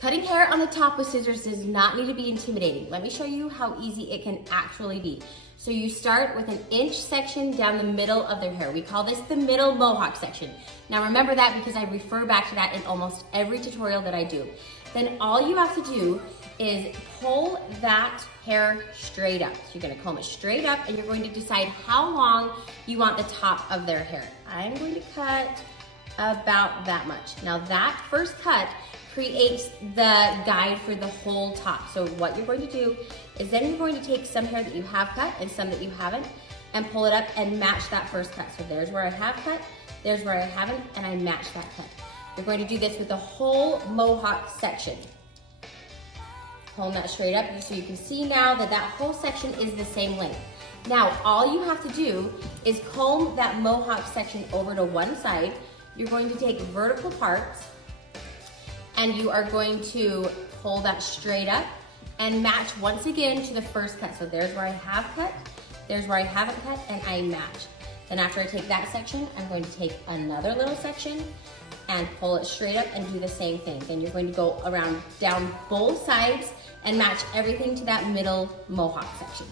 Cutting hair on the top with scissors does not need to be intimidating. Let me show you how easy it can actually be. So you start with an inch section down the middle of their hair. We call this the middle mohawk section. Now remember that because I refer back to that in almost every tutorial that I do. Then all you have to do is pull that hair straight up. So you're gonna comb it straight up and you're going to decide how long you want the top of their hair. I'm going to cut about that much. Now that first cut creates the guide for the whole top. So what you're going to do is then you're going to take some hair that you have cut and some that you haven't and pull it up and match that first cut. So there's where I have cut, there's where I haven't, and I match that cut. You're going to do this with the whole mohawk section. Pulling that straight up so you can see now that that whole section is the same length. Now all you have to do is comb that mohawk section over to one side. You're going to take vertical parts and you are going to pull that straight up and match once again to the first cut. So there's where I have cut, there's where I haven't cut, and I match. Then after I take that section, I'm going to take another little section and pull it straight up and do the same thing. Then you're going to go around down both sides and match everything to that middle mohawk section.